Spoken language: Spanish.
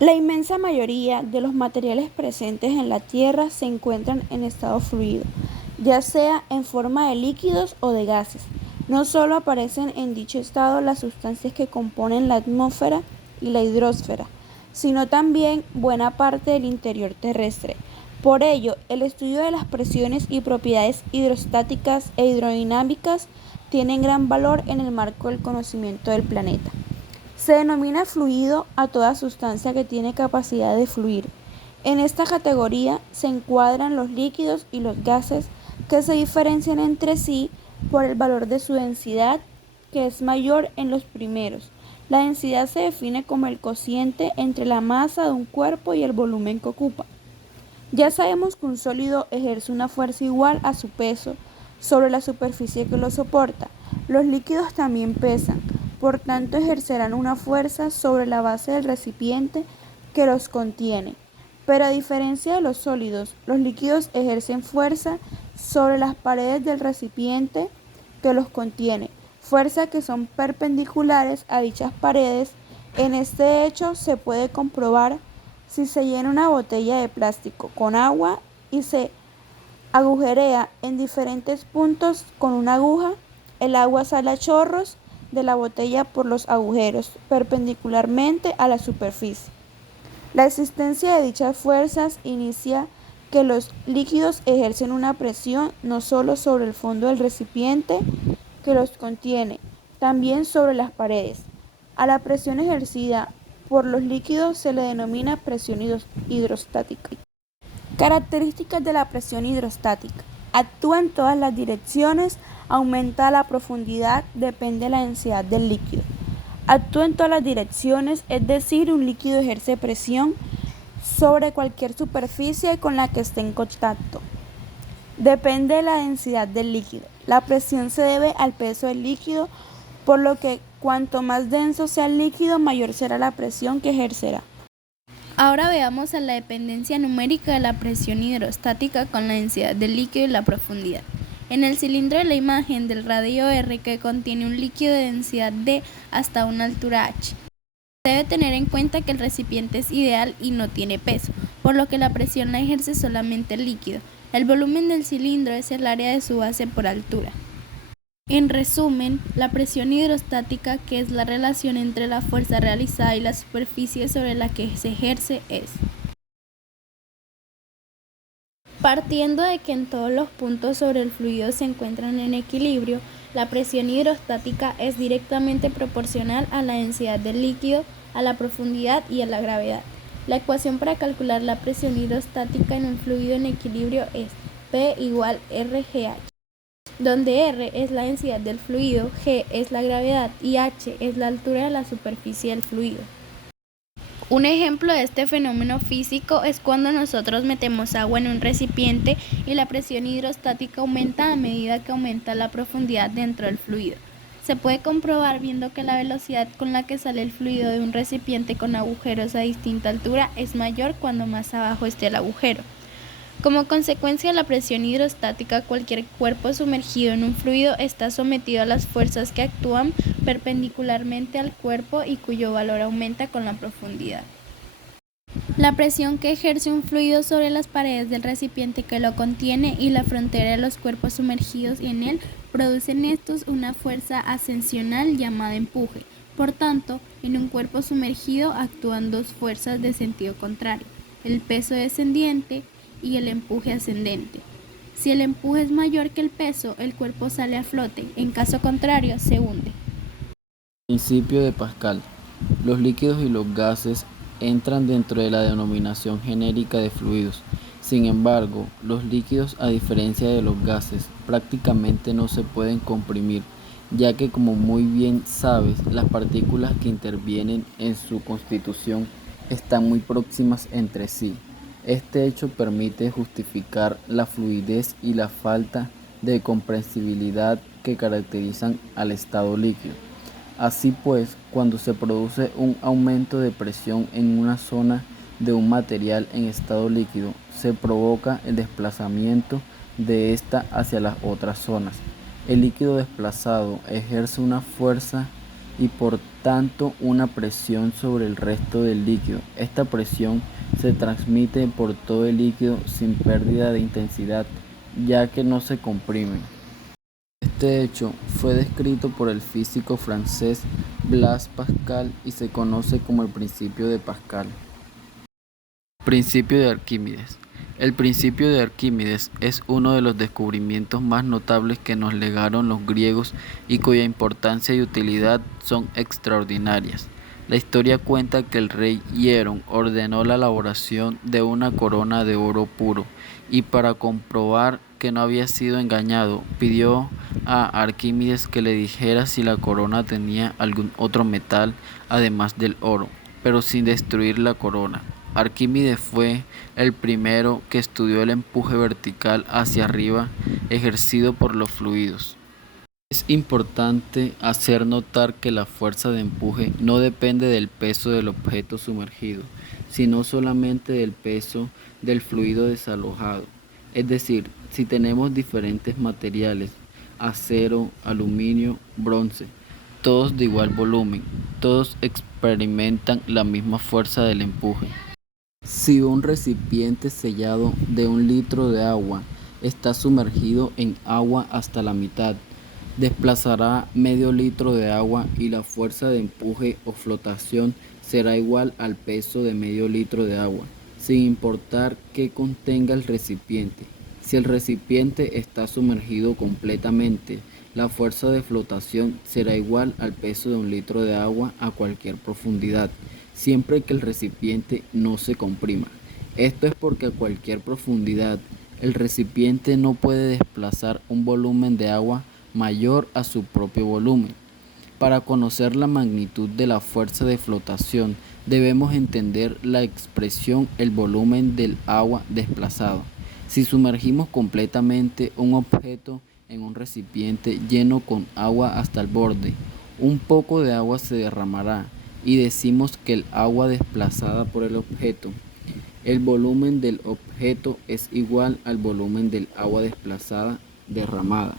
La inmensa mayoría de los materiales presentes en la Tierra se encuentran en estado fluido, ya sea en forma de líquidos o de gases. No solo aparecen en dicho estado las sustancias que componen la atmósfera y la hidrosfera, sino también buena parte del interior terrestre. Por ello, el estudio de las presiones y propiedades hidrostáticas e hidrodinámicas tiene gran valor en el marco del conocimiento del planeta. Se denomina fluido a toda sustancia que tiene capacidad de fluir. En esta categoría se encuadran los líquidos y los gases que se diferencian entre sí por el valor de su densidad, que es mayor en los primeros. La densidad se define como el cociente entre la masa de un cuerpo y el volumen que ocupa. Ya sabemos que un sólido ejerce una fuerza igual a su peso sobre la superficie que lo soporta. Los líquidos también pesan, por tanto ejercerán una fuerza sobre la base del recipiente que los contiene. Pero a diferencia de los sólidos, los líquidos ejercen fuerza sobre las paredes del recipiente que los contiene, fuerzas que son perpendiculares a dichas paredes. En este hecho se puede comprobar si se llena una botella de plástico con agua y se agujerea en diferentes puntos con una aguja, el agua sale a chorros de la botella por los agujeros perpendicularmente a la superficie. La existencia de dichas fuerzas inicia que los líquidos ejercen una presión no solo sobre el fondo del recipiente que los contiene, también sobre las paredes. A la presión ejercida por los líquidos se le denomina presión hidrostática. Características de la presión hidrostática. Actúa en todas las direcciones, aumenta la profundidad, depende de la densidad del líquido. Actúa en todas las direcciones, es decir, un líquido ejerce presión sobre cualquier superficie con la que esté en contacto. Depende de la densidad del líquido. La presión se debe al peso del líquido, por lo que cuanto más denso sea el líquido, mayor será la presión que ejercerá. Ahora veamos a la dependencia numérica de la presión hidrostática con la densidad del líquido y la profundidad. En el cilindro de la imagen del radio R, que contiene un líquido de densidad D hasta una altura H, se debe tener en cuenta que el recipiente es ideal y no tiene peso, por lo que la presión la ejerce solamente el líquido. El volumen del cilindro es el área de su base por altura. En resumen, la presión hidrostática, que es la relación entre la fuerza realizada y la superficie sobre la que se ejerce, es: partiendo de que en todos los puntos sobre el fluido se encuentran en equilibrio, la presión hidrostática es directamente proporcional a la densidad del líquido, a la profundidad y a la gravedad. La ecuación para calcular la presión hidrostática en un fluido en equilibrio es P igual RGH, donde R es la densidad del fluido, G es la gravedad y H es la altura de la superficie del fluido. Un ejemplo de este fenómeno físico es cuando nosotros metemos agua en un recipiente y la presión hidrostática aumenta a medida que aumenta la profundidad dentro del fluido. Se puede comprobar viendo que la velocidad con la que sale el fluido de un recipiente con agujeros a distinta altura es mayor cuando más abajo esté el agujero. Como consecuencia de la presión hidrostática, cualquier cuerpo sumergido en un fluido está sometido a las fuerzas que actúan perpendicularmente al cuerpo y cuyo valor aumenta con la profundidad. La presión que ejerce un fluido sobre las paredes del recipiente que lo contiene y la frontera de los cuerpos sumergidos en él producen estos una fuerza ascensional llamada empuje. Por tanto, en un cuerpo sumergido actúan dos fuerzas de sentido contrario: el peso descendiente y el empuje ascendente. Si el empuje es mayor que el peso, el cuerpo sale a flote; en caso contrario, se hunde. Principio de Pascal. Los líquidos y los gases entran dentro de la denominación genérica de fluidos. Sin embargo, los líquidos, a diferencia de los gases, prácticamente no se pueden comprimir, ya que, como muy bien sabes, las partículas que intervienen en su constitución están muy próximas entre sí. Este hecho permite justificar la fluidez y la falta de compresibilidad que caracterizan al estado líquido. Así pues, cuando se produce un aumento de presión en una zona de un material en estado líquido, se provoca el desplazamiento de ésta hacia las otras zonas. El líquido desplazado ejerce una fuerza y por tanto una presión sobre el resto del líquido. Esta presión se transmite por todo el líquido sin pérdida de intensidad, ya que no se comprime. Este hecho fue descrito por el físico francés Blaise Pascal y se conoce como el principio de Pascal. Principio de Arquímedes. El principio de Arquímedes es uno de los descubrimientos más notables que nos legaron los griegos y cuya importancia y utilidad son extraordinarias. La historia cuenta que el rey Hierón ordenó la elaboración de una corona de oro puro y para comprobar que no había sido engañado, pidió a Arquímedes que le dijera si la corona tenía algún otro metal además del oro, pero sin destruir la corona. Arquímedes fue el primero que estudió el empuje vertical hacia arriba ejercido por los fluidos. Es importante hacer notar que la fuerza de empuje no depende del peso del objeto sumergido, sino solamente del peso del fluido desalojado. Es decir, si tenemos diferentes materiales, acero, aluminio, bronce, todos de igual volumen, todos experimentan la misma fuerza del empuje. Si un recipiente sellado de 1 litro de agua está sumergido en agua hasta la mitad, desplazará medio litro de agua y la fuerza de empuje o flotación será igual al peso de medio litro de agua, sin importar qué contenga el recipiente. Si el recipiente está sumergido completamente, la fuerza de flotación será igual al peso de 1 litro de agua a cualquier profundidad, siempre que el recipiente no se comprima. Esto es porque a cualquier profundidad, el recipiente no puede desplazar un volumen de agua mayor a su propio volumen. Para conocer la magnitud de la fuerza de flotación, debemos entender la expresión el volumen del agua desplazado. Si sumergimos completamente un objeto en un recipiente lleno con agua hasta el borde, un poco de agua se derramará y decimos que el agua desplazada por el objeto, el volumen del objeto es igual al volumen del agua desplazada derramada.